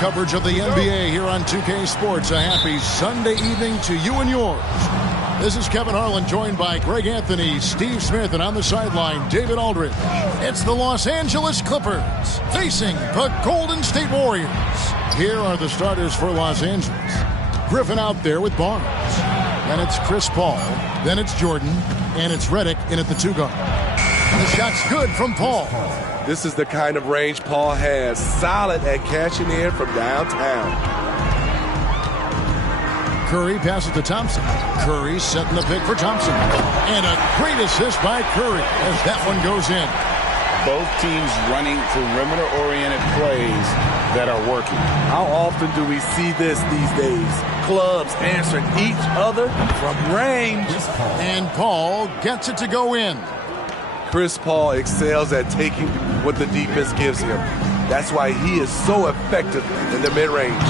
coverage of the NBA here on 2K Sports. A happy Sunday evening to you and yours. This is Kevin Harlan, joined by Greg Anthony, Steve Smith, and on the sideline, David Aldridge. It's the Los Angeles Clippers facing the Golden State Warriors. Here are the starters for Los Angeles. Griffin out there with Barnes. Then it's Chris Paul. Then it's Jordan. And it's Redick in at the 2 guard. The shot's good from Paul. This is the kind of range Paul has. Solid at catching in from downtown. Curry passes to Thompson. Curry setting the pick for Thompson. And a great assist by Curry as that one goes in. Both teams running perimeter-oriented plays that are working. How often do we see this these days? Clubs answering each other from range. And Paul gets it to go in. Chris Paul excels at taking what the defense gives him. That's why he is so effective in the mid-range.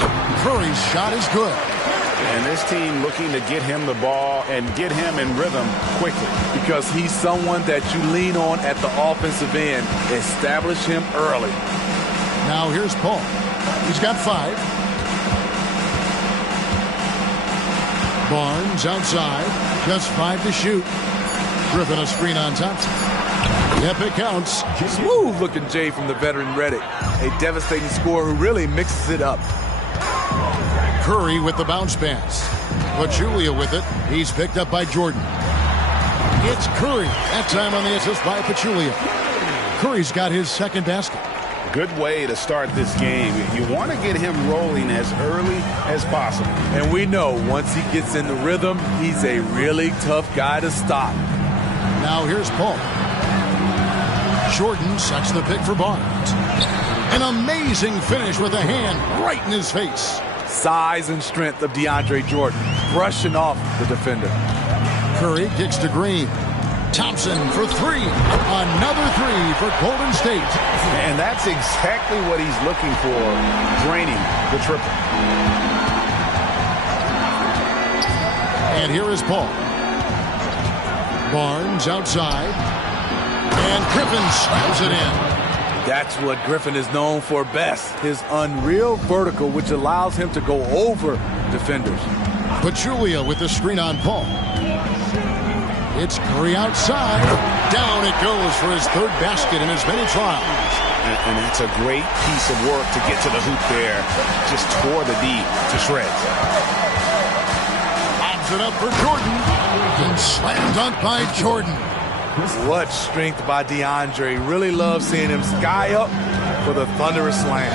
Curry's shot is good. And this team looking to get him the ball and get him in rhythm quickly. Because he's someone that you lean on at the offensive end. Establish him early. Now here's Paul. He's got 5. Barnes outside. Just 5 to shoot. Griffin a screen on Thompson. Yep, it counts. Smooth looking Jay from the veteran Redick. A devastating scorer who really mixes it up. Curry with the bounce pass. Pachulia with it. He's picked up by Jordan. It's Curry. That time on the assist by Pachulia. Curry's got his second basket. Good way to start this game. You want to get him rolling as early as possible. And we know once he gets in the rhythm, he's a really tough guy to stop. Now here's Paul. Jordan sets the pick for Barnes. An amazing finish with a hand right in his face. Size and strength of DeAndre Jordan, brushing off the defender. Curry kicks to Green. Thompson for 3. Another 3 for Golden State. And that's exactly what he's looking for, draining the triple. And here is Paul. Barnes outside. And Griffin slams it in. That's what Griffin is known for best. His unreal vertical, which allows him to go over defenders. Pachulia with the screen on Paul. It's Curry outside. Down it goes for his 3rd basket in as many trials. And it's a great piece of work to get to the hoop there. Just tore the D to shreds. Lobs it up for Jordan. And slam dunk by Jordan. What strength by DeAndre. Really love seeing him sky up for the thunderous slam.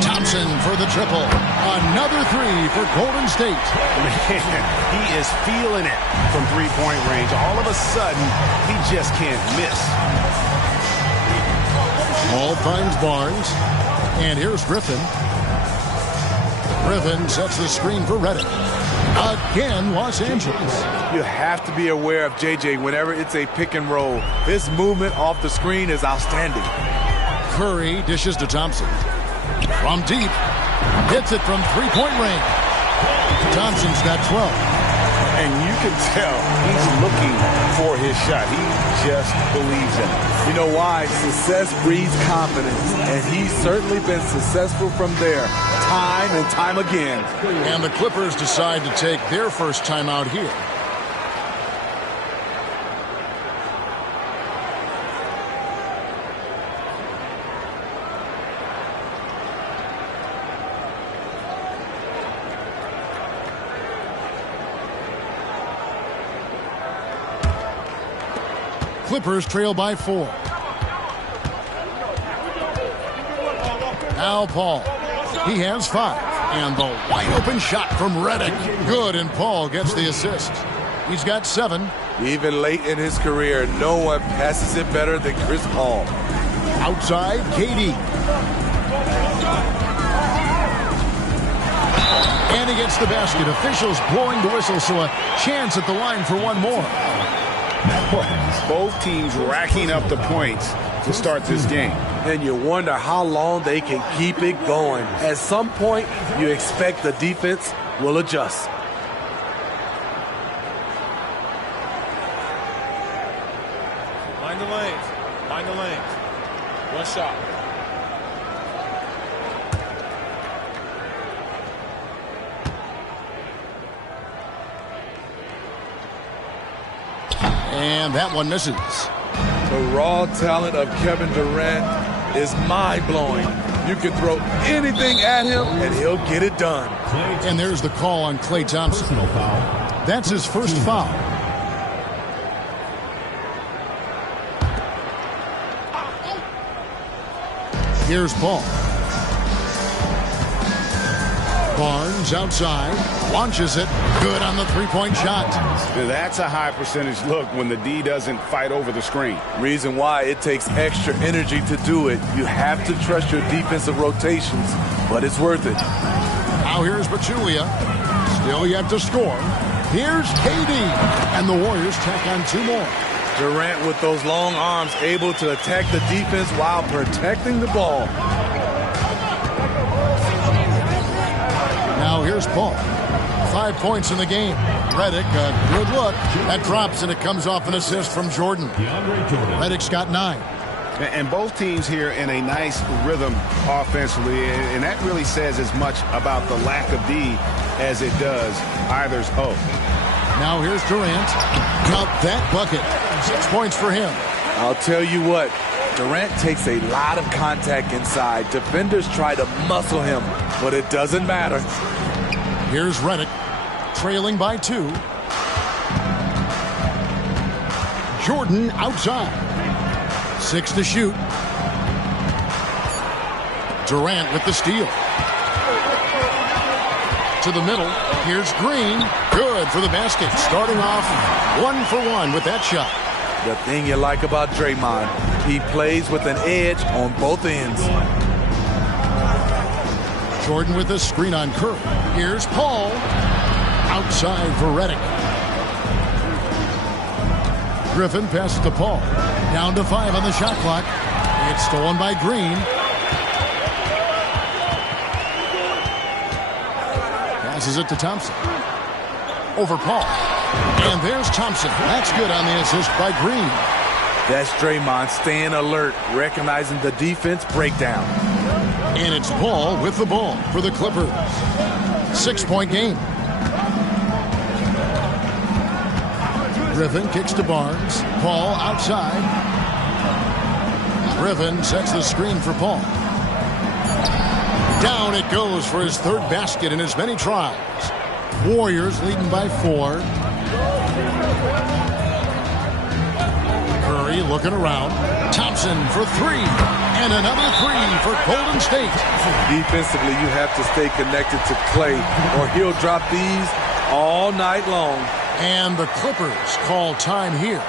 Thompson for the triple. Another 3 for Golden State. Man, he is feeling it from three-point range. All of a sudden, he just can't miss. Paul finds Barnes. And here's Griffin. Griffin sets the screen for Redick. Again, Los Angeles. You have to be aware of JJ whenever it's a pick and roll. His movement off the screen is outstanding. Curry dishes to Thompson. From deep. Hits it from 3-point range. Thompson's got 12. And you can tell he's looking for his shot. He just believes in it. You know why? Success breeds confidence. And he's certainly been successful from there, time and time again. And the Clippers decide to take their first time out here. Clippers trail by 4. Now Paul. He has 5. And the wide open shot from Redick. Good, and Paul gets the assist. He's got 7. Even late in his career, no one passes it better than Chris Paul. Outside, KD. And he gets the basket. Officials blowing the whistle, so a chance at the line for one more. Both teams racking up the points to start this game. And you wonder how long they can keep it going. At some point, you expect the defense will adjust. Find the lanes. Find the lanes. One shot. And that one misses. The raw talent of Kevin Durant is mind-blowing. You can throw anything at him, and he'll get it done. And there's the call on Klay Thompson. That's his first foul. Here's Paul. Barnes outside, launches it, good on the three-point shot. That's a high percentage look when the D doesn't fight over the screen. Reason why it takes extra energy to do it. You have to trust your defensive rotations, but it's worth it. Now here's Pachulia. Still yet to score. Here's KD, and the Warriors tack on 2 more. Durant with those long arms able to attack the defense while protecting the ball. Now here's Paul. 5 points in the game. Redick, a good look. That drops, and it comes off an assist from Jordan. Redick's got 9. And both teams here in a nice rhythm offensively, and that really says as much about the lack of D as it does either's O. Now here's Durant. Count that bucket. 6 points for him. I'll tell you what, Durant takes a lot of contact inside. Defenders try to muscle him, but it doesn't matter. Here's Redick, trailing by 2. Jordan outside. 6 to shoot. Durant with the steal. To the middle. Here's Green. Good for the basket. Starting off 1 for 1 with that shot. The thing you like about Draymond, he plays with an edge on both ends. Jordan with a screen on Curry. Here's Paul. Outside for Redick. Griffin passes to Paul. Down to 5 on the shot clock. It's stolen by Green. Passes it to Thompson. Over Paul. And there's Thompson. That's good on the assist by Green. That's Draymond staying alert, recognizing the defense breakdown. And it's Paul with the ball for the Clippers. 6-point game. Griffin kicks to Barnes. Paul outside. Griffin sets the screen for Paul. Down it goes for his 3rd basket in as many tries. Warriors leading by 4. Curry looking around. Thompson for 3. And another 3 for Golden State. Defensively, you have to stay connected to Klay, or he'll drop these all night long. And the Clippers call time here.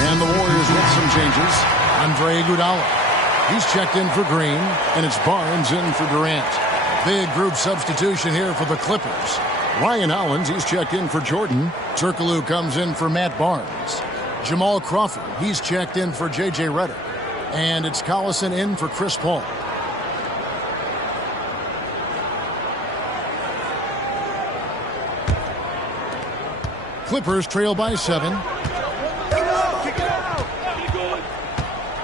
And the Warriors with some changes. Andre Iguodala. He's checked in for Green, and it's Barnes in for Durant. Big group substitution here for the Clippers. Ryan Hollins, he's checked in for Jordan. Turkoglu comes in for Matt Barnes. Jamal Crawford, he's checked in for J.J. Redick. And it's Collison in for Chris Paul. Clippers trail by 7.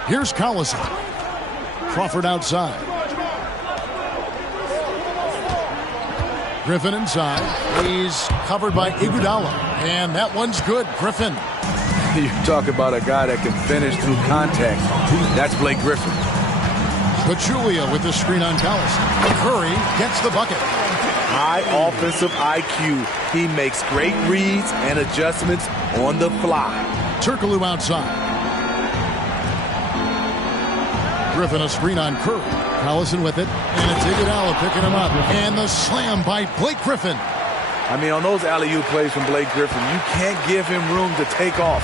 Here's Collison. Crawford outside. Griffin inside. He's covered by Iguodala. And that one's good. Griffin. You talk about a guy that can finish through contact. That's Blake Griffin. Pachulia with the screen on Collison. Curry gets the bucket. High offensive IQ. He makes great reads and adjustments on the fly. Turkoglu outside. Griffin a screen on Curry. Collison with it, and it's Iguodala picking him up. And the slam by Blake Griffin. I mean, on those alley-oop plays from Blake Griffin, you can't give him room to take off.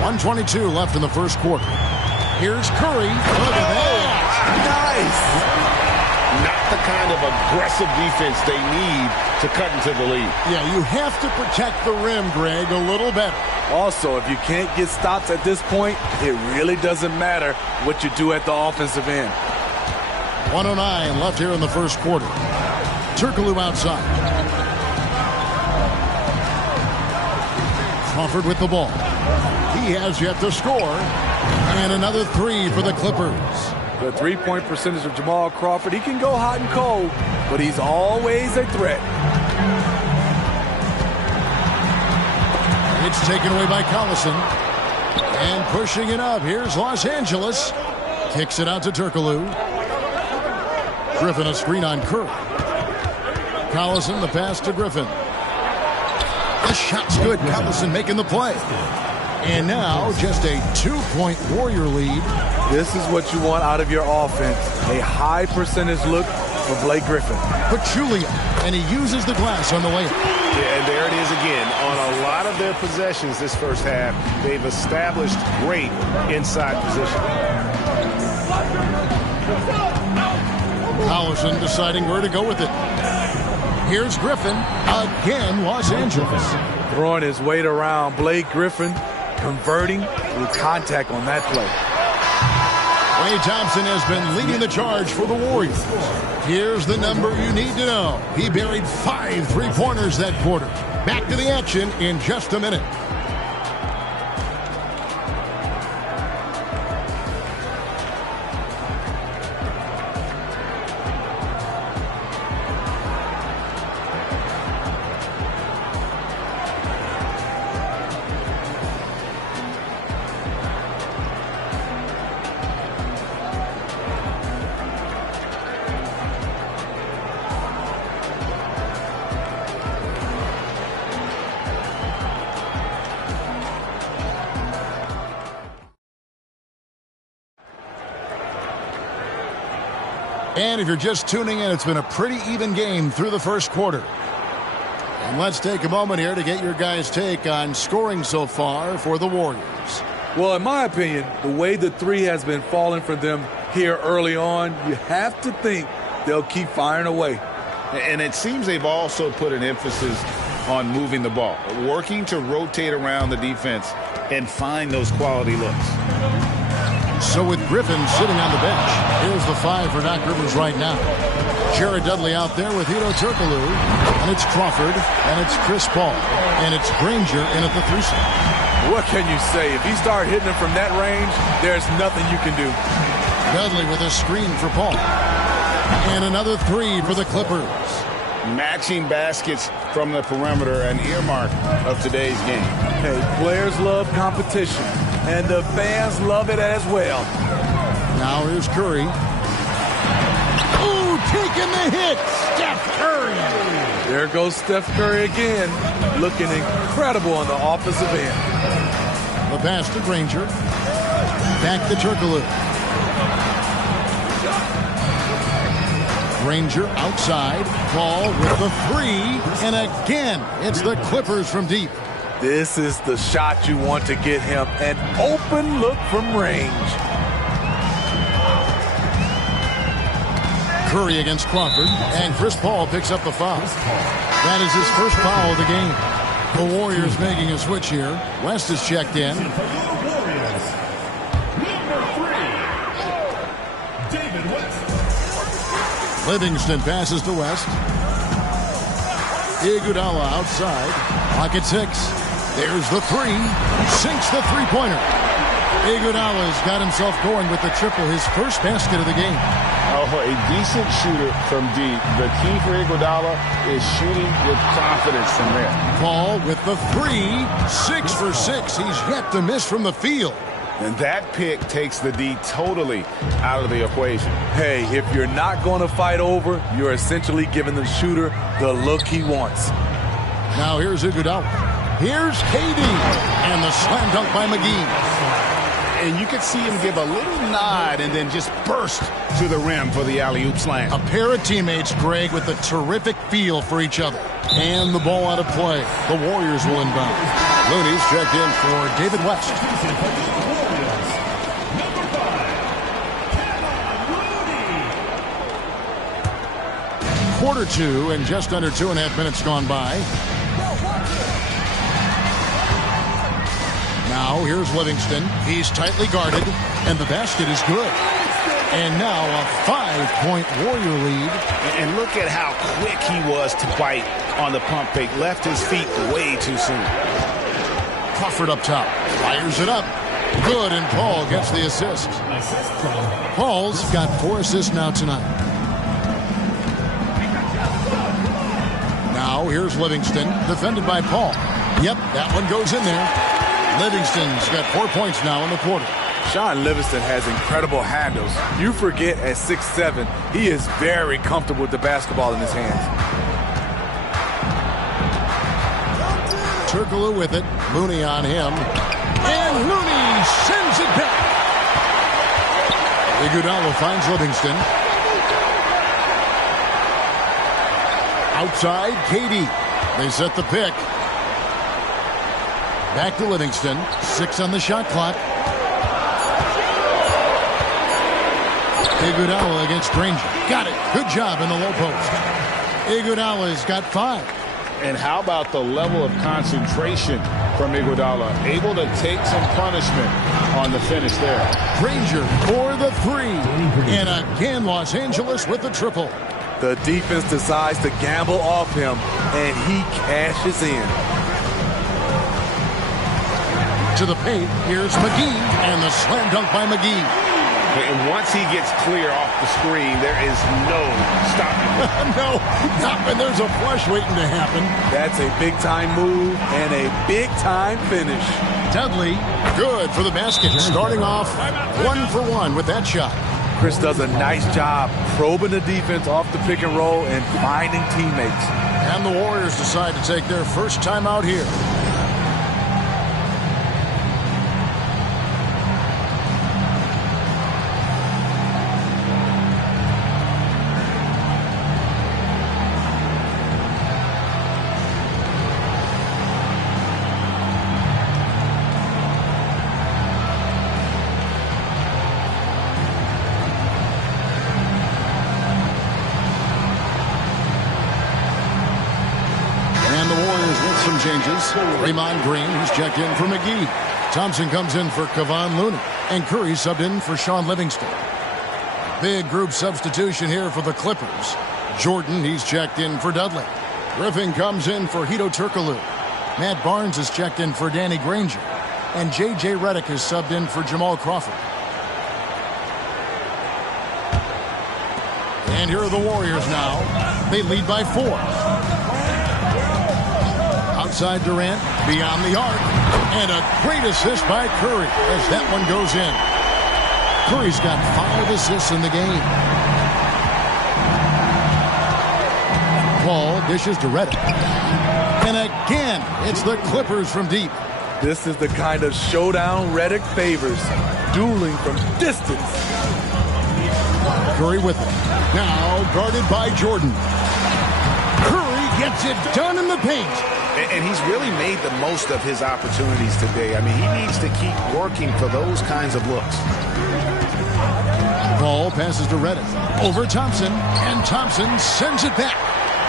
1:22 left in the first quarter. Here's Curry. Look at that. Nice. Not the kind of aggressive defense they need to cut into the lead. Yeah, you have to protect the rim, Greg, a little better. Also, if you can't get stops at this point, it really doesn't matter what you do at the offensive end. 1:09 left here in the first quarter. Turkoglu outside. Crawford with the ball. He has yet to score. And another three for the Clippers. The three-point percentage of Jamal Crawford, he can go hot and cold, but he's always a threat. It's taken away by Collison. And pushing it up. Here's Los Angeles. Kicks it out to Turkoglu. Griffin a screen on Curry. Collison the pass to Griffin. The shot's good. Collison making the play. And now just a 2-point Warrior lead. This is what you want out of your offense. A high percentage look for Blake Griffin. Pachulia, and he uses the glass on the layup. Yeah, and there it is again. On a lot of their possessions this first half, they've established great inside position. Collison deciding where to go with it. Here's Griffin. Again, Los Angeles. Throwing his weight around. Blake Griffin converting through contact on that play. Klay Thompson has been leading the charge for the Warriors. Here's the number you need to know. He buried 5 three-pointers that quarter. Back to the action in just a minute. And if you're just tuning in, it's been a pretty even game through the first quarter. And let's take a moment here to get your guys' take on scoring so far for the Warriors. Well, in my opinion, the way the three has been falling for them here early on, you have to think they'll keep firing away. And it seems they've also put an emphasis on moving the ball, working to rotate around the defense and find those quality looks. So with Griffin sitting on the bench, here's the 5 for Doc Rivers right now. Jared Dudley out there with Hedo Turkoglu, and it's Crawford, and it's Chris Paul, and it's Granger in at the 3 slot. What can you say? If you start hitting them from that range, there's nothing you can do. Dudley with a screen for Paul. And another 3 for the Clippers. Matching baskets from the perimeter, an earmark of today's game. Hey, players love competition, and the fans love it as well. Now here's Curry. Ooh, taking the hit, Steph Curry. There goes Steph Curry again, looking incredible on the offensive end. The pass to Granger. Back to Turkoglu. Granger outside. Ball with the 3. And again, it's the Clippers from deep. This is the shot you want to get him. An open look from range. Curry against Crawford. And Chris Paul picks up the foul. That is his first foul of the game. The Warriors making a switch here. West is checked in. Livingston passes to West. Iguodala outside. Pocket 6. There's the 3. Sinks the three-pointer. Iguodala's got himself going with the triple, his first basket of the game. Oh, a decent shooter from deep. The key for Iguodala is shooting with confidence from there. Paul with the 3. 6 for 6. He's yet to miss from the field. And that pick takes the D totally out of the equation. Hey, if you're not going to fight over, you're essentially giving the shooter the look he wants. Now here's Iguodala. Here's KD. And the slam dunk by McGee. And you could see him give a little nod and then just burst to the rim for the alley-oop slam. A pair of teammates, Greg, with a terrific feel for each other. And the ball out of play. The Warriors will inbound. Looney's checked in for David West. Quarter two and just under 2.5 minutes gone by. Now here's Livingston. He's tightly guarded, and the basket is good. And now a 5-point Warrior lead. And look at how quick he was to bite on the pump fake. Left his feet way too soon. Crawford up top. Fires it up. Good, and Paul gets the assist. Paul's got 4 assists now tonight. Now here's Livingston, defended by Paul. Yep, that one goes in there. Livingston's got 4 points now in the quarter. Sean Livingston has incredible handles. You forget at 6'7", he is very comfortable with the basketball in his hands. Turkoglu with it. Looney on him. And Looney sends it back. Iguodala finds Livingston. Outside, KD. They set the pick. Back to Livingston. 6 on the shot clock. Iguodala against Granger. Got it. Good job in the low post. Iguodala's got 5. And how about the level of concentration from Iguodala? Able to take some punishment on the finish there. Granger for the 3. And again, Los Angeles with the triple. The defense decides to gamble off him, and he cashes in. To the paint, here's McGee, and the slam dunk by McGee. And once he gets clear off the screen, there is no stopping him. No, not when there's a flush waiting to happen. That's a big-time move and a big-time finish. Dudley, good for the basket, starting off 1 for 1 with that shot. Chris does a nice job probing the defense off the pick and roll and finding teammates. And the Warriors decide to take their first time out here. Changes. Draymond Green, who's checked in for McGee. Thompson comes in for Kevon Looney. And Curry subbed in for Sean Livingston. Big group substitution here for the Clippers. Jordan, he's checked in for Dudley. Griffin comes in for Hedo Turkoglu. Matt Barnes is checked in for Danny Granger. And J.J. Redick is subbed in for Jamal Crawford. And here are the Warriors now. They lead by 4. Outside Durant, beyond the arc, and a great assist by Curry as that one goes in. Curry's got 5 assists in the game. Paul dishes to Redick. And again, it's the Clippers from deep. This is the kind of showdown Redick favors, dueling from distance. Curry with it. Now guarded by Jordan. Curry gets it done in the paint. And he's really made the most of his opportunities today. I mean, he needs to keep working for those kinds of looks. Ball passes to Redick. Over Thompson, and Thompson sends it back.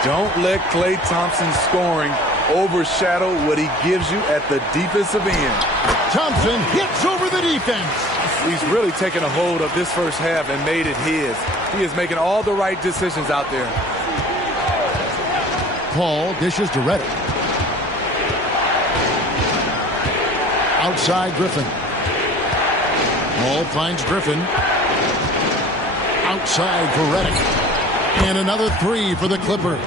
Don't let Klay Thompson's scoring overshadow what he gives you at the defensive end. Thompson hits over the defense. He's really taken a hold of this first half and made it his. He is making all the right decisions out there. Paul dishes to Redick. Outside Griffin. Ball finds Griffin. Outside for Redick. And another 3 for the Clippers.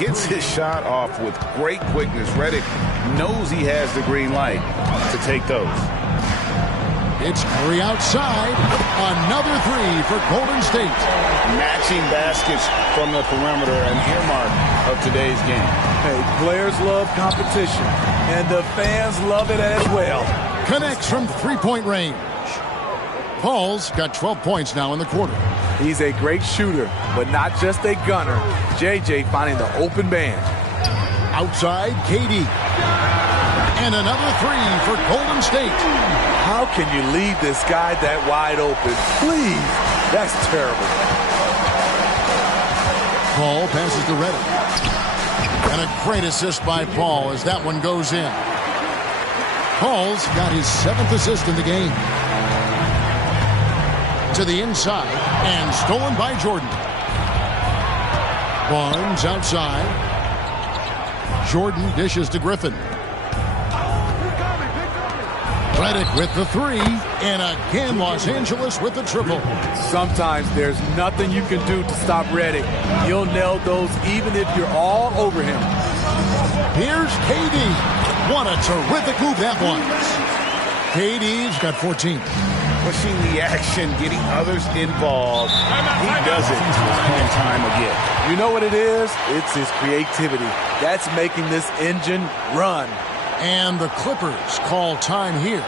Gets his shot off with great quickness. Redick knows he has the green light to take those. It's Curry outside. Another three for Golden State. Matching baskets from the perimeter, an earmark of today's game. Hey, players love competition, and the fans love it as well. Connects from three-point range. Paul's got 12 points now in the quarter. He's a great shooter, but not just a gunner. JJ finding the open man. Outside, KD. And another three for Golden State. How can you leave this guy that wide open? Please. That's terrible. Paul passes to Redick. And a great assist by Paul as that one goes in. Paul's got his 7th assist in the game. To the inside and stolen by Jordan. Barnes outside. Jordan dishes to Griffin. Redick with the three, and again Los Angeles with the triple. Sometimes there's nothing you can do to stop Redick. You'll nail those even if you're all over him. Here's KD. What a terrific move that was. KD's got 14. Pushing the action, getting others involved. He does it time and time again. You know what it is? It's his creativity. That's making this engine run. And the Clippers call time here.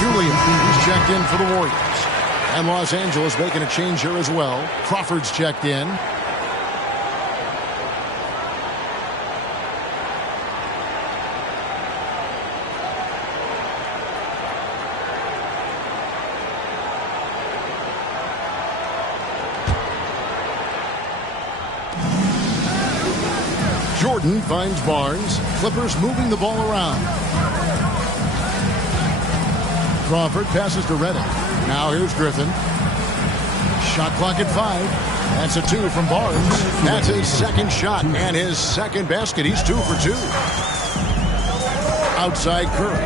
Julian, he's checked in for the Warriors. And Los Angeles making a change here as well. Crawford's checked in. Jordan finds Barnes. Clippers moving the ball around. Crawford passes to Redick. Now here's Griffin. Shot clock at 5. That's a 2 from Barnes. That's his second shot and his second basket. He's 2 for 2. Outside Curry.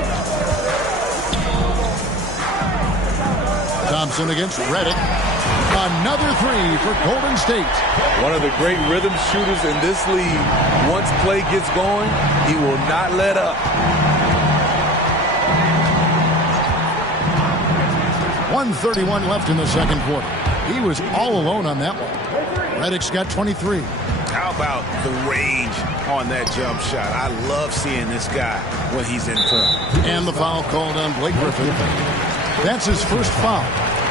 Thompson against Redick. Another three for Golden State. One of the great rhythm shooters in this league. Once play gets going, he will not let up. 1:31 left in the second quarter. He was all alone on that one. Redick's got 23. How about the range on that jump shot? I love seeing this guy when he's in front. And the foul called on Blake Griffin. That's his first foul.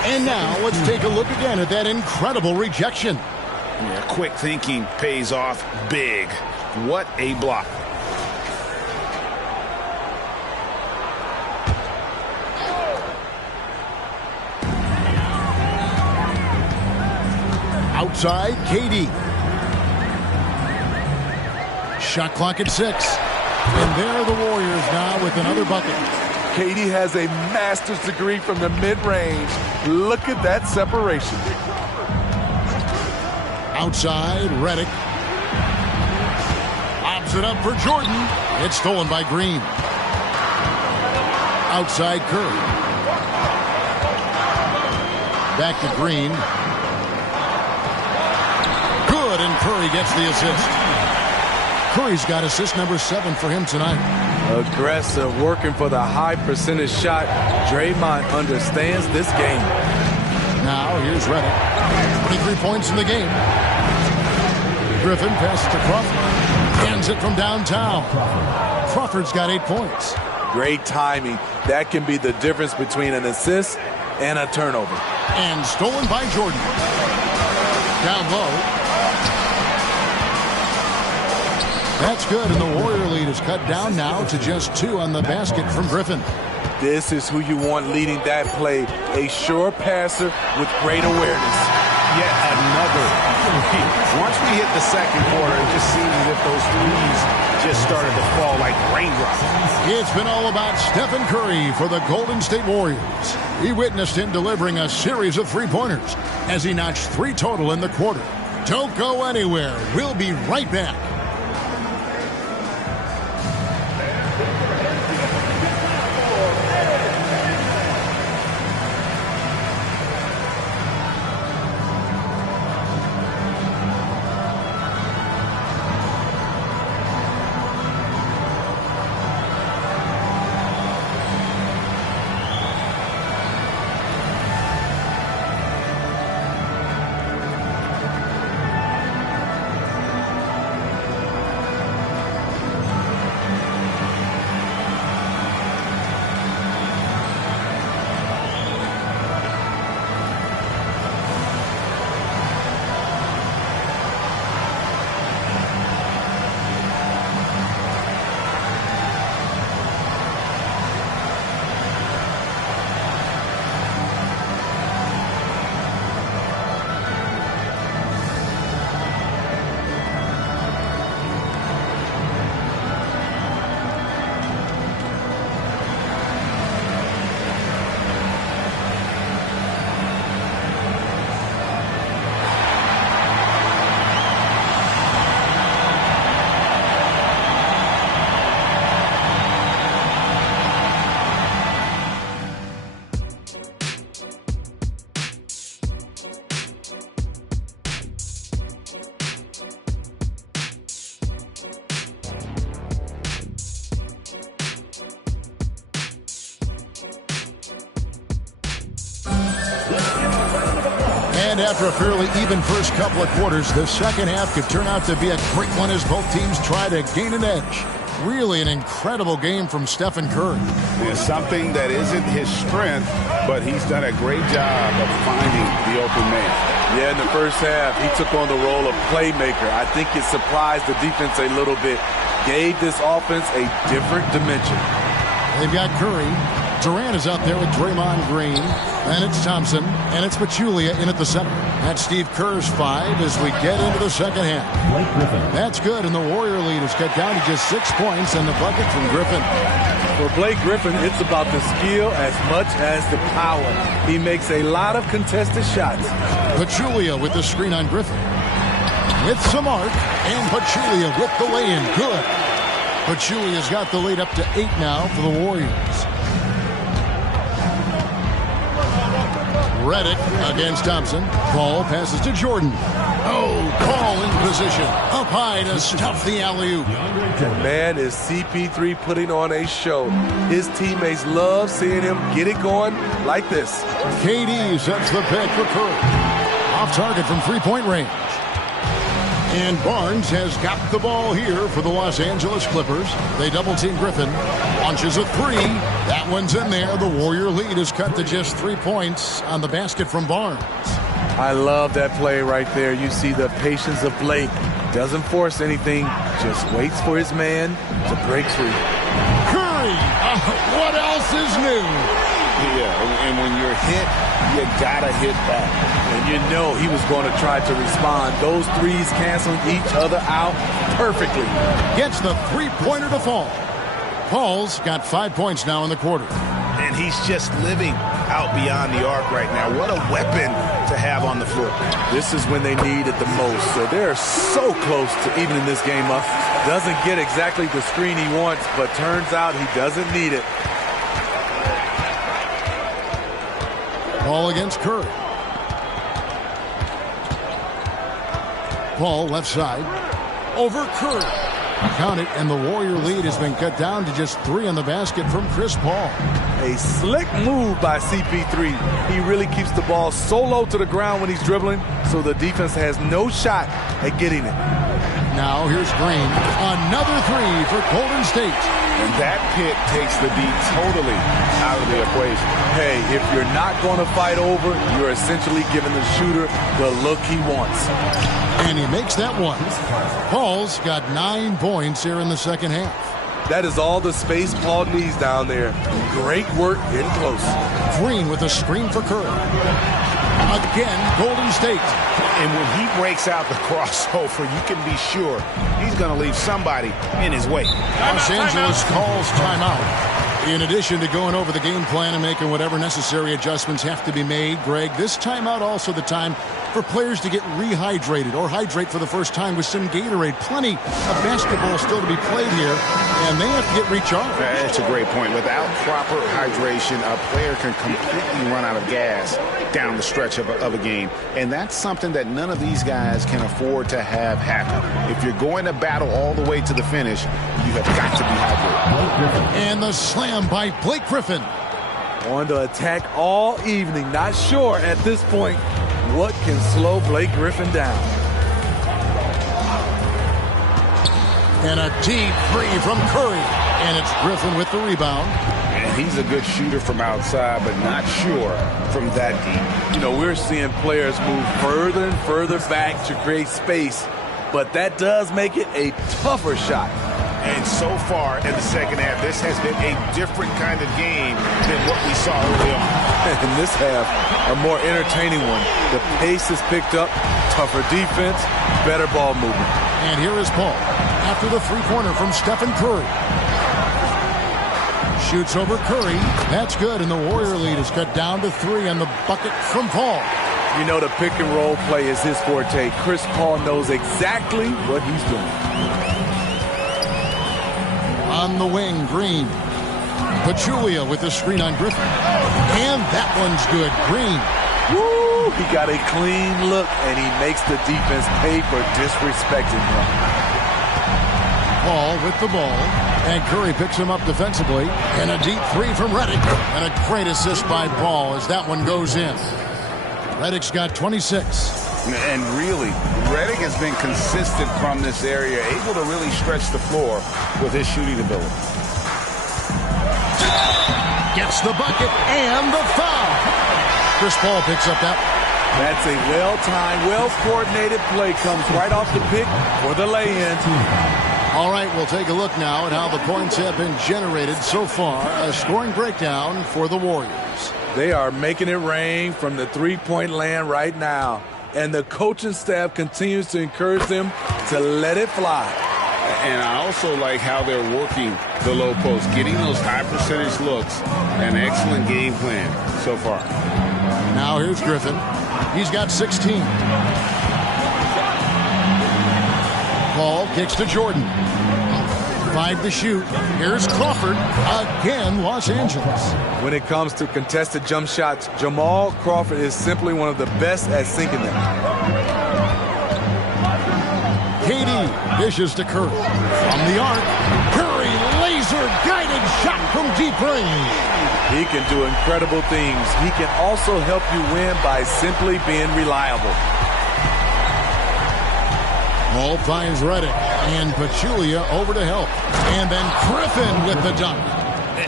And now let's take a look again at that incredible rejection. Yeah, quick thinking pays off big. What a block. Outside, KD. Shot clock at 6. And there are the Warriors now with another bucket. KD has a master's degree from the mid-range. Look at that separation. Outside, Redick. Lobs it up for Jordan. It's stolen by Green. Outside, Curry. Back to Green. Good, and Curry gets the assist. Curry's got assist number 7 for him tonight. Aggressive, working for the high percentage shot. Draymond understands this game. Now here's Redick. 23 points in the game. Griffin passes to Crawford. Hands it from downtown. Crawford's got 8 points. Great timing. That can be the difference between an assist and a turnover. And stolen by Jordan. Down low. That's good, and the Warrior lead is cut down now to just 2 on the basket from Griffin. This is who you want leading that play. A sure passer with great awareness. Yet another. Once we hit the second quarter, it just seems as if those threes just started to fall like raindrops. It's been all about Stephen Curry for the Golden State Warriors. He witnessed him delivering a series of three-pointers as he notched 3 total in the quarter. Don't go anywhere. We'll be right back. And after a fairly even first couple of quarters, the second half could turn out to be a great one as both teams try to gain an edge. Really an incredible game from Stephen Curry. It's something that isn't his strength, but he's done a great job of finding the open man. Yeah, in the first half, he took on the role of playmaker. I think it surprised the defense a little bit. Gave this offense a different dimension. They've got Curry. Durant is out there with Draymond Green. And it's Thompson. And it's Pachulia in at the center. That's Steve Kerr's 5 as we get into the second half. That's good, and the Warrior lead is cut down to just 6 points and the bucket from Griffin. For Blake Griffin, it's about the skill as much as the power. He makes a lot of contested shots. Pachulia with the screen on Griffin. With some arc, and Pachulia with the lay-in. Good. Pachulia's got the lead up to 8 now for the Warriors. Redick against Thompson. Paul passes to Jordan. Oh, Paul in position. Up high to stuff the alley-oop. Man, is CP3 putting on a show. His teammates love seeing him get it going like this. KD sets the pick for Curry. Off target from three-point range. And Barnes has got the ball here for the Los Angeles Clippers. They double-team Griffin. Launches a three. That one's in there. The Warrior lead is cut to just 3 points on the basket from Barnes. I love that play right there. You see the patience of Blake. Doesn't force anything. Just waits for his man to break free. Curry! What else is new? Yeah, and when you're hit, you gotta hit back. And you know he was going to try to respond. Those threes canceling each other out perfectly. Gets the three-pointer to fall. Paul's got 5 points now in the quarter. And he's just living out beyond the arc right now. What a weapon to have on the floor. This is when they need it the most. So they're so close to evening this game up. Doesn't get exactly the screen he wants, but turns out he doesn't need it. Paul against Curry. Paul left side. Over Curry. Count it, and the Warrior lead has been cut down to just 3 on the basket from Chris Paul. A slick move by CP3. He really keeps the ball so low to the ground when he's dribbling, so the defense has no shot at getting it. Now here's Green. Another 3 for Golden State. And that pick takes the D totally out of the equation. Hey, if you're not going to fight over, you're essentially giving the shooter the look he wants. And he makes that one. Paul's got 9 points here in the second half. That is all the space Paul needs down there. Great work in close. Green with a screen for Curry. Again, Golden State. And when he breaks out the crossover, you can be sure he's going to leave somebody in his way. Los Angeles calls timeout. In addition to going over the game plan and making whatever necessary adjustments have to be made, Greg, this timeout also the time for players to get rehydrated or hydrate for the first time with some Gatorade. Plenty of basketball still to be played here, and they have to get recharged. That's a great point. Without proper hydration, a player can completely run out of gas down the stretch of a game. And that's something that none of these guys can afford to have happen. If you're going to battle all the way to the finish, you have got to be hydrated. And the slam by Blake Griffin. On the attack all evening. Not sure at this point what can slow Blake Griffin down. And a deep three from Curry. And it's Griffin with the rebound. And he's a good shooter from outside, but not sure from that deep. You know, we're seeing players move further and further back to create space, but that does make it a tougher shot. And so far in the second half, this has been a different kind of game than what we saw early on. In this half, a more entertaining one. The pace has picked up, tougher defense, better ball movement. And here is Paul after the three-pointer from Stephen Curry. Shoots over Curry. That's good, and the Warrior lead is cut down to 3 on the bucket from Paul. You know the pick-and-roll play is his forte. Chris Paul knows exactly what he's doing. On the wing, Green. Pachulia with the screen on Griffin. And that one's good. Green. Woo! He got a clean look, and he makes the defense pay for disrespecting him. Paul with the ball. And Curry picks him up defensively. And a deep three from Redick. And a great assist by Paul as that one goes in. Redick's got 26. And really, Redick has been consistent from this area, able to really stretch the floor with his shooting ability. Gets the bucket and the foul. Chris Paul picks up that. That's a well-timed, well-coordinated play. Comes right off the pick for the lay-in. All right, we'll take a look now at how the points have been generated so far. A scoring breakdown for the Warriors. They are making it rain from the three-point land right now. And the coaching staff continues to encourage them to let it fly. And I also like how they're working the low post, getting those high percentage looks. An excellent game plan so far. Now here's Griffin. He's got 16. Paul kicks to Jordan. 5 to shoot. Here's Crawford. Again, Los Angeles. When it comes to contested jump shots, Jamal Crawford is simply one of the best at sinking them. KD dishes to Curry. From the arc, Curry laser-guided shot from deep range. He can do incredible things. He can also help you win by simply being reliable. Paul finds Redick, and Pachulia over to help. And then Griffin with the dunk.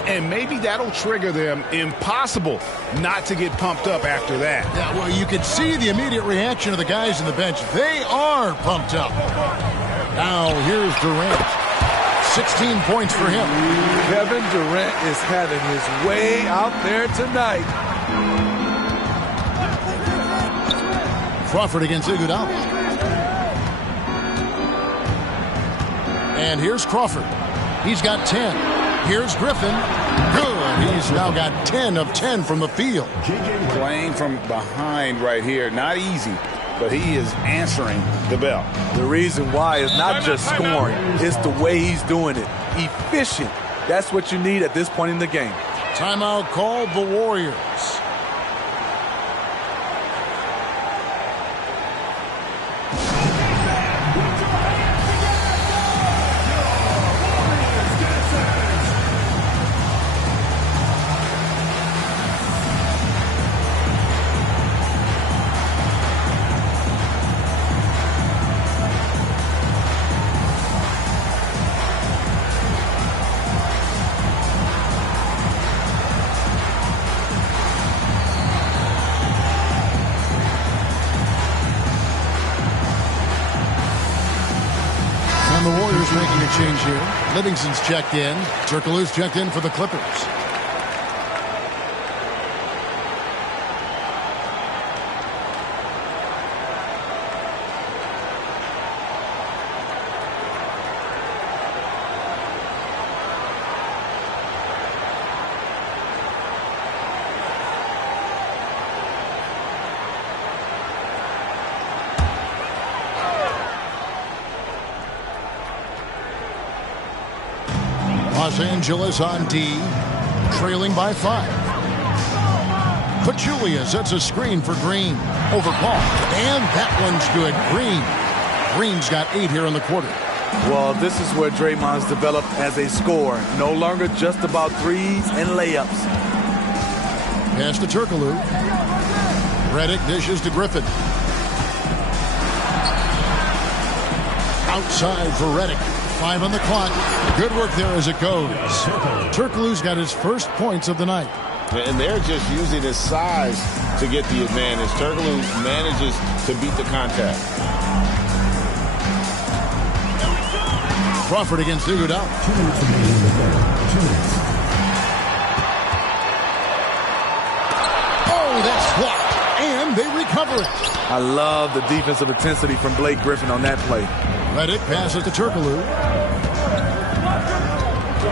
And maybe that'll trigger them. Impossible not to get pumped up after that. Yeah, well, you could see the immediate reaction of the guys on the bench. They are pumped up. Now, here's Durant. 16 points for him. Kevin Durant is having his way out there tonight. Crawford against Iguodala. And here's Crawford. He's got 10. Here's Griffin. Good. He's now got 10 of 10 from the field. Playing from behind right here. Not easy, but he is answering the bell. The reason why is not just scoring. It's the way he's doing it. Efficient. That's what you need at this point in the game. Timeout called the Warriors. And the Warriors making a change here. Livingston's checked in. Turkoglu's checked in for the Clippers. Los Angeles on D, trailing by 5. Pachulia sets a screen for Green. Over Paul. And that one's good. Green's got 8 here in the quarter. Well, this is where Draymond's developed as a scorer. No longer just about threes and layups. Pass to Turkoglu. Redick dishes to Griffin. Outside for Redick. 5 on the clock. Good work there as it goes. Turkoglu's got his first points of the night. And they're just using his size to get the advantage. Turkoglu manages to beat the contact. Crawford against Iguodala. 2 minutes remaining in the third. 2 minutes. Oh, that's blocked. And they recover it. I love the defensive intensity from Blake Griffin on that play. Redick passes to Turkoglu.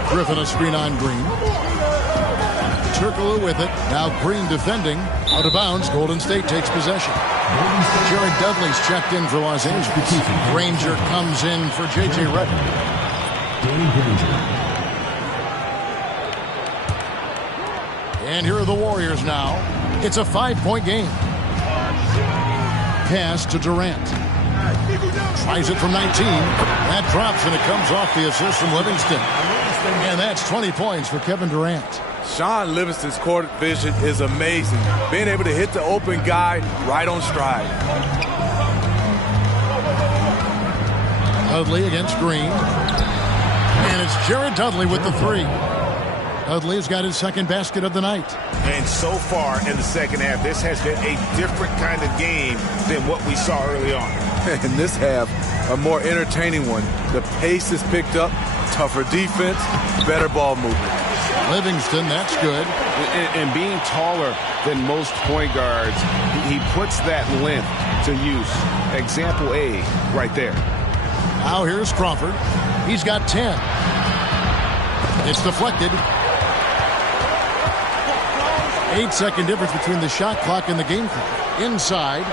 Griffin a screen on Green. Turkoglu with it. Now Green defending. Out of bounds. Golden State takes possession. Jared Dudley's checked in for Los Angeles. Granger comes in for J.J. Redick. And here are the Warriors now. It's a 5-point game. Pass to Durant. Tries it from 19. That drops and it comes off the assist from Livingston. And that's 20 points for Kevin Durant. Sean Livingston's court vision is amazing. Being able to hit the open guy right on stride. Dudley against Green. And it's Jared Dudley with the 3. Dudley's got his second basket of the night. And so far in the second half, this has been a different kind of game than what we saw early on. In this half, a more entertaining one. The pace is picked up, tougher defense, better ball movement. Livingston, that's good. And being taller than most point guards, he puts that length to use. Example A right there. Now here's Crawford. He's got 10. It's deflected. 8-second difference between the shot clock and the game clock. Inside.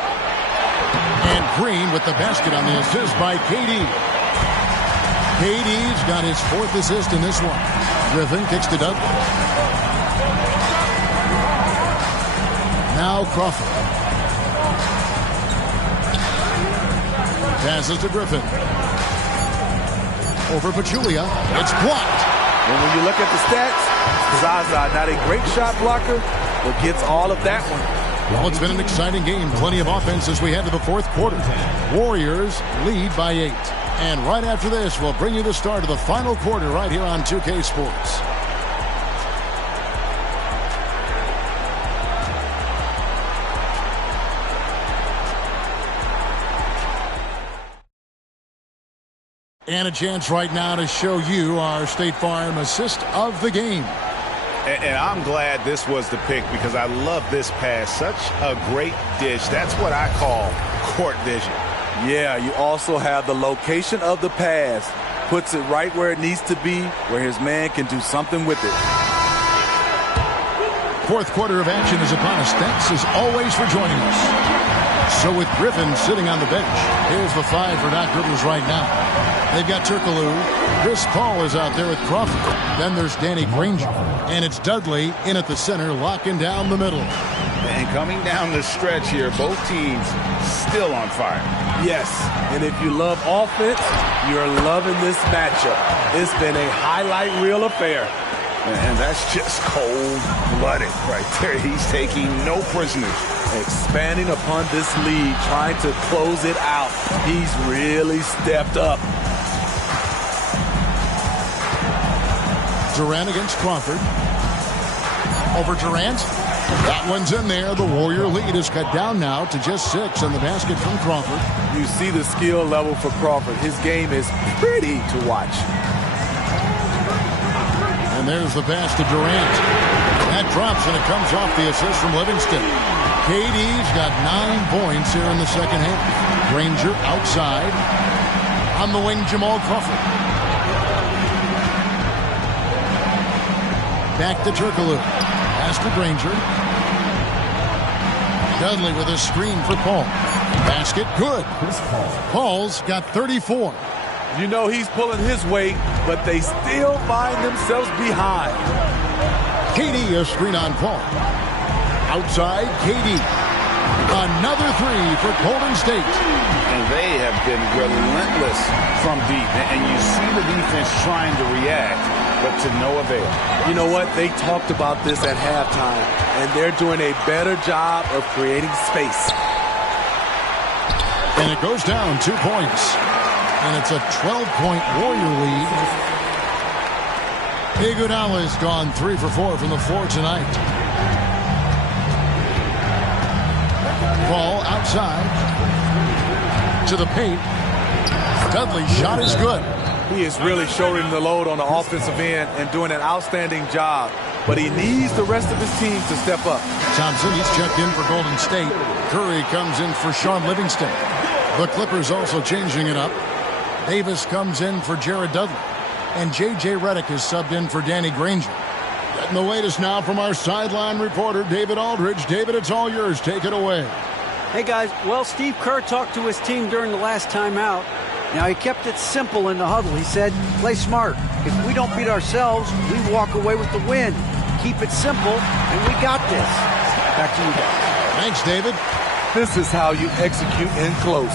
And Green with the basket on the assist by KD. KD's got his 4th assist in this one. Griffin kicks to Dudley. Now Crawford. Passes to Griffin. Over Pachulia. It's blocked. And when you look at the stats, Zaza, not a great shot blocker, but gets all of that one. Well, it's been an exciting game. Plenty of offense as we head to the 4th quarter. Warriors lead by 8. And right after this, we'll bring you the start of the final quarter right here on 2K Sports. And a chance right now to show you our State Farm assist of the game. And I'm glad this was the pick because I love this pass. Such a great dish. That's what I call court vision. Yeah, you also have the location of the pass. Puts it right where it needs to be, where his man can do something with it. 4th quarter of action is upon us. Thanks as always for joining us. So with Griffin sitting on the bench, here's the 5 for Doc Rivers right now. They've got Turkoglu. Chris Paul is out there with Crawford. Then there's Danny Granger. And it's Dudley in at the center, locking down the middle. And coming down the stretch here, both teams still on fire. Yes, and if you love offense, you're loving this matchup. It's been a highlight reel affair. And that's just cold-blooded right there. He's taking no prisoners. Expanding upon this lead, trying to close it out. He's really stepped up. Durant against Crawford. Over Durant. That one's in there. The Warrior lead is cut down now to just 6 on the basket from Crawford. You see the skill level for Crawford. His game is pretty to watch. And there's the pass to Durant. That drops and it comes off the assist from Livingston. KD's got 9 points here in the second half. Granger outside. On the wing, Jamal Crawford. Back to Turkoglu. Pass to Granger. Dudley with a screen for Paul. Basket, good. Paul's got 34. You know he's pulling his weight, but they still find themselves behind. KD, a screen on Paul. Outside, KD. Another three for Golden State. And they have been relentless from deep. And you see the defense trying to react, but to no avail. You know what? They talked about this at halftime, and they're doing a better job of creating space. And it goes down 2 points. And it's a 12-point Warrior lead. Iguodala's gone 3 for 4 from the floor tonight. Ball outside. To the paint. Dudley's shot is good. He is really shouldering the load on the offensive end and doing an outstanding job. But he needs the rest of his team to step up. Thompson, he's checked in for Golden State. Curry comes in for Sean Livingston. The Clippers also changing it up. Davis comes in for Jared Dudley. And J.J. Redick is subbed in for Danny Granger. Getting the latest now from our sideline reporter, David Aldridge. David, it's all yours. Take it away. Hey, guys. Well, Steve Kerr talked to his team during the last timeout. Now, he kept it simple in the huddle. He said, play smart. If we don't beat ourselves, we walk away with the win. Keep it simple, and we got this. Back to you guys. Thanks, David. This is how you execute in close.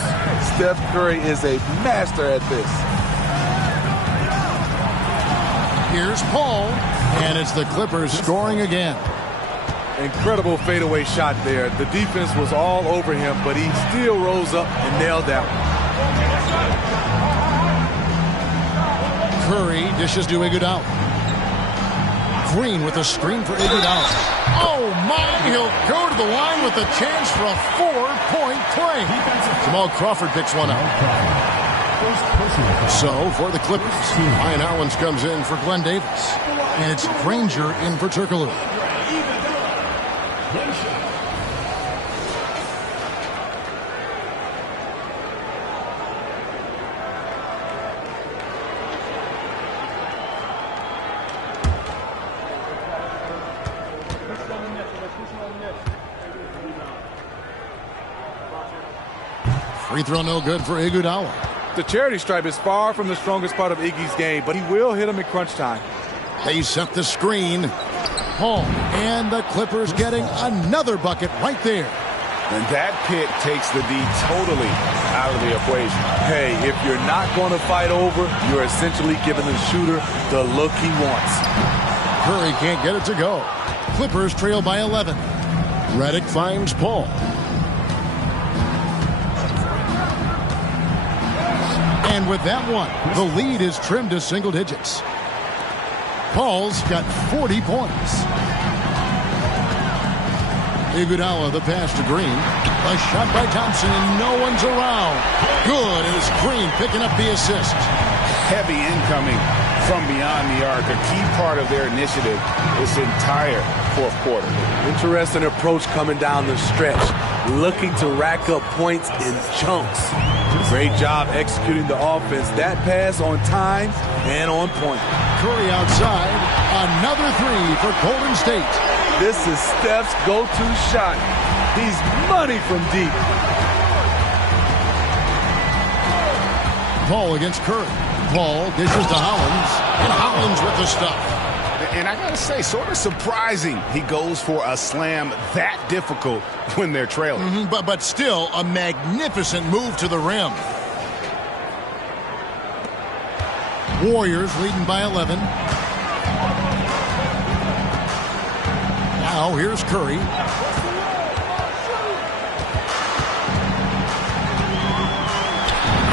Steph Curry is a master at this. Here's Paul, and it's the Clippers scoring again. Incredible fadeaway shot there. The defense was all over him, but he still rose up and nailed that one. Curry dishes to Iguodala. Green with a screen for Iguodala. Oh, my! He'll go to the line with a chance for a 4-point play. Jamal Crawford picks one up. So, for the Clippers, Ryan Owens comes in for Glenn Davis. And it's Granger in for Turkoglu. Free throw no good for Iguodala. The charity stripe is far from the strongest part of Iggy's game, but he will hit him in crunch time. They set the screen. Home. And the Clippers getting another bucket right there. And that pick takes the D totally out of the equation. Hey, if you're not going to fight over, you're essentially giving the shooter the look he wants. Curry can't get it to go. Clippers trail by 11. Redick finds Paul. And with that one, the lead is trimmed to single digits. Paul's got 40 points. Iguodala, the pass to Green. A shot by Thompson, and no one's around. Good, and it's Green picking up the assist. Heavy incoming from beyond the arc, a key part of their initiative this entire fourth quarter. Interesting approach coming down the stretch, looking to rack up points in chunks. Great job executing the offense. That pass on time and on point. Curry outside. Another three for Golden State. This is Steph's go-to shot. He's money from deep. Paul against Curry. Paul dishes to Hollins, and Hollins with the stuff. And I gotta say, sort of surprising he goes for a slam that difficult when they're trailing. But still a magnificent move to the rim. Warriors leading by 11. Now here's Curry.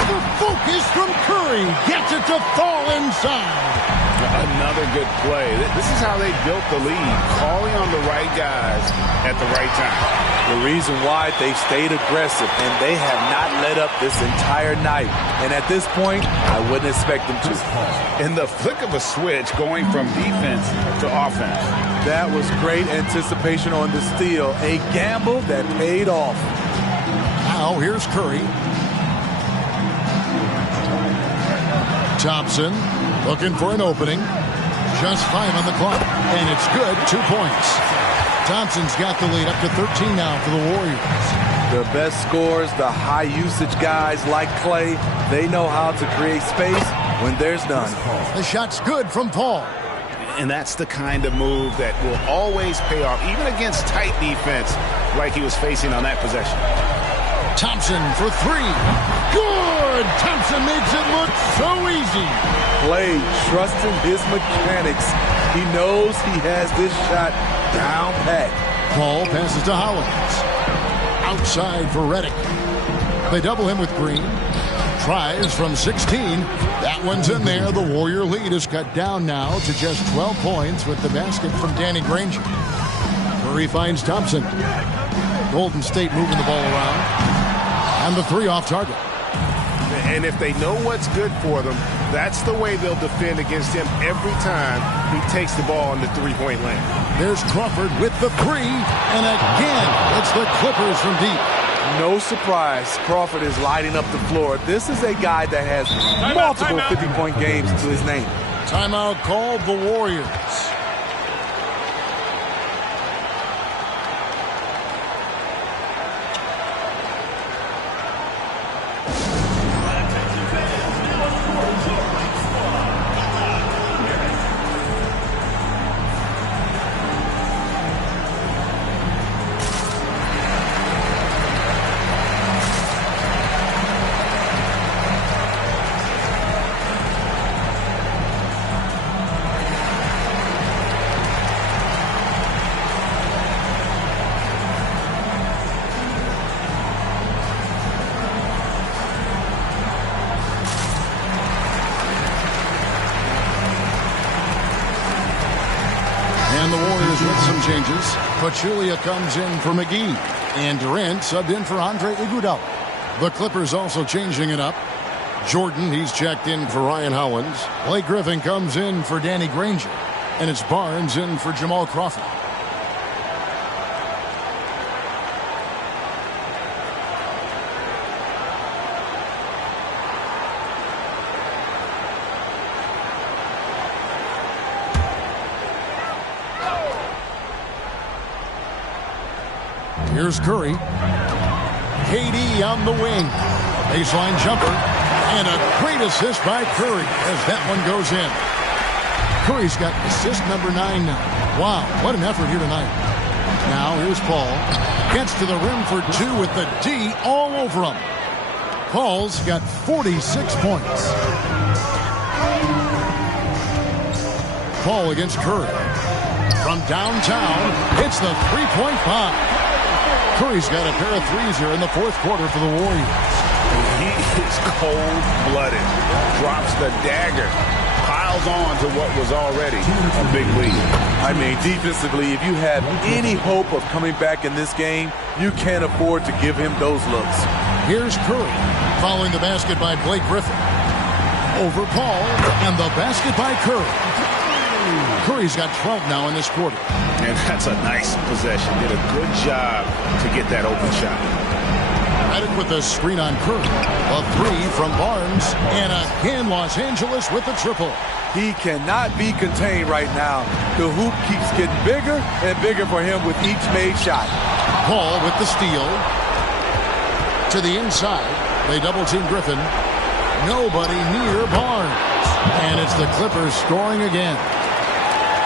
The focus from Curry gets it to fall inside. Another good play. This is how they built the lead, calling on the right guys at the right time. The reason why they've stayed aggressive, and they have not let up this entire night. And at this point, I wouldn't expect them to. In the flick of a switch, going from defense to offense. That was great anticipation on the steal. A gamble that paid off. Now here's Curry. Thompson looking for an opening. Just 5 on the clock. And it's good. 2 points. Thompson's got the lead up to 13 now for the Warriors. The best scorers, the high usage guys like Clay, they know how to create space when there's none. The shot's good from Paul. And that's the kind of move that will always pay off, even against tight defense like he was facing on that possession. Thompson for three. Good! Thompson makes it look so easy. Clay trusting his mechanics. He knows he has this shot down pat. Paul passes to Hollins. Outside for Redick. They double him with Green. Tries from 16. That one's in there. The Warrior lead is cut down now to just 12 points with the basket from Danny Granger. Curry finds Thompson. Golden State moving the ball around. And the three off target. And if they know what's good for them, that's the way they'll defend against him every time he takes the ball in the three-point lane. There's Crawford with the three. And again, it's the Clippers from deep. No surprise, Crawford is lighting up the floor. This is a guy that has multiple 50-point games to his name. Timeout called the Warriors. And the Warriors with some changes. Pachulia comes in for McGee. And Durant subbed in for Andre Iguodala. The Clippers also changing it up. Jordan, he's checked in for Ryan Howlands. Blake Griffin comes in for Danny Granger. And it's Barnes in for Jamal Crawford. Here's Curry. KD on the wing. Baseline jumper. And a great assist by Curry as that one goes in. Curry's got assist number 9 now. Wow, what an effort here tonight. Now here's Paul. Gets to the rim for 2 with the D all over him. Paul's got 46 points. Paul against Curry. From downtown, hits the three-point bomb. Curry's got a pair of threes here in the fourth quarter for the Warriors. He is cold-blooded. Drops the dagger. Piles on to what was already a big lead. I mean, defensively, if you have any hope of coming back in this game, you can't afford to give him those looks. Here's Curry, following the basket by Blake Griffin. Over Paul, and the basket by Curry. Curry's got 12 now in this quarter. And that's a nice possession. Did a good job to get that open shot. Added with a screen on Curry. A three from Barnes. And again, Los Angeles with the triple. He cannot be contained right now. The hoop keeps getting bigger and bigger for him with each made shot. Paul with the steal. To the inside. They double-team Griffin. Nobody near Barnes. And it's the Clippers scoring again.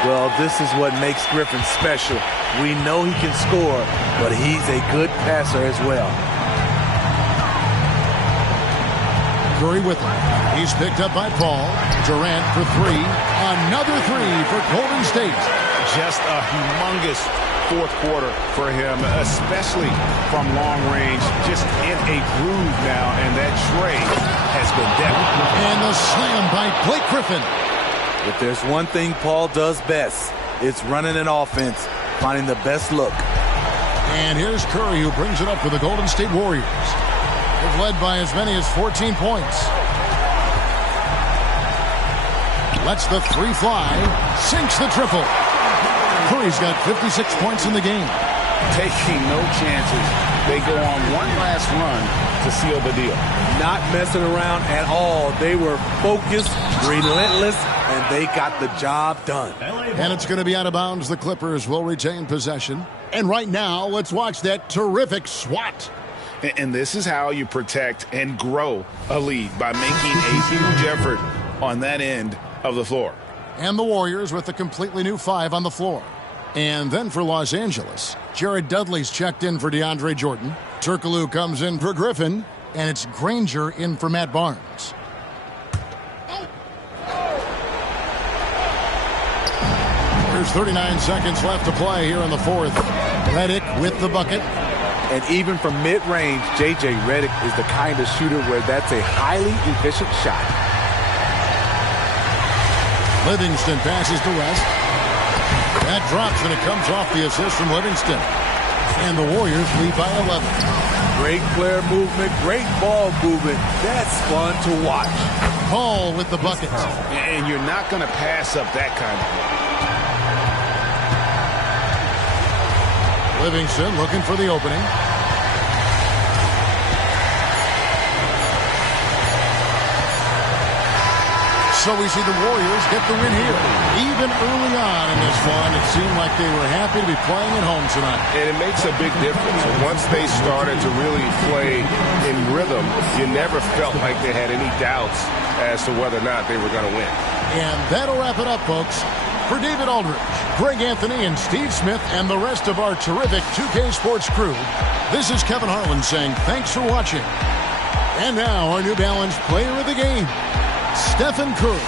Well, this is what makes Griffin special. We know he can score, but he's a good passer as well. Curry with him. He's picked up by Paul. Durant for three. Another three for Golden State. Just a humongous fourth quarter for him, especially from long range. Just in a groove now, and that trade has been deadly. And the slam by Blake Griffin. If there's one thing Paul does best, it's running an offense, finding the best look. And here's Curry, who brings it up for the Golden State Warriors. They've led by as many as 14 points. Lets the three fly. Sinks the triple. Curry's got 56 points in the game. Taking no chances. They go on one last run to seal the deal. Not messing around at all. They were focused, relentless, and they got the job done. And it's going to be out of bounds. The Clippers will retain possession. And right now, let's watch that terrific swat. And this is how you protect and grow a lead, by making a huge effort on that end of the floor. And the Warriors with a completely new 5 on the floor. And then for Los Angeles, Jared Dudley's checked in for DeAndre Jordan. Turkoglu comes in for Griffin. And it's Granger in for Matt Barnes. There's 39 seconds left to play here in the fourth. Redick with the bucket. And even from mid-range, J.J. Redick is the kind of shooter where that's a highly efficient shot. Livingston passes to West. That drops, and it comes off the assist from Livingston. And the Warriors lead by 11. Great player movement, great ball movement. That's fun to watch. Hall with the bucket. And you're not going to pass up that kind of play. Livingston looking for the opening. So we see the Warriors get the win here. Even early on in this one, it seemed like they were happy to be playing at home tonight. And it makes a big difference. Once they started to really play in rhythm, you never felt like they had any doubts as to whether or not they were going to win. And that'll wrap it up, folks. For David Aldridge, Greg Anthony, and Steve Smith, and the rest of our terrific 2K Sports crew, this is Kevin Harlan saying thanks for watching. And now our New Balance player of the game, Stephen Curry.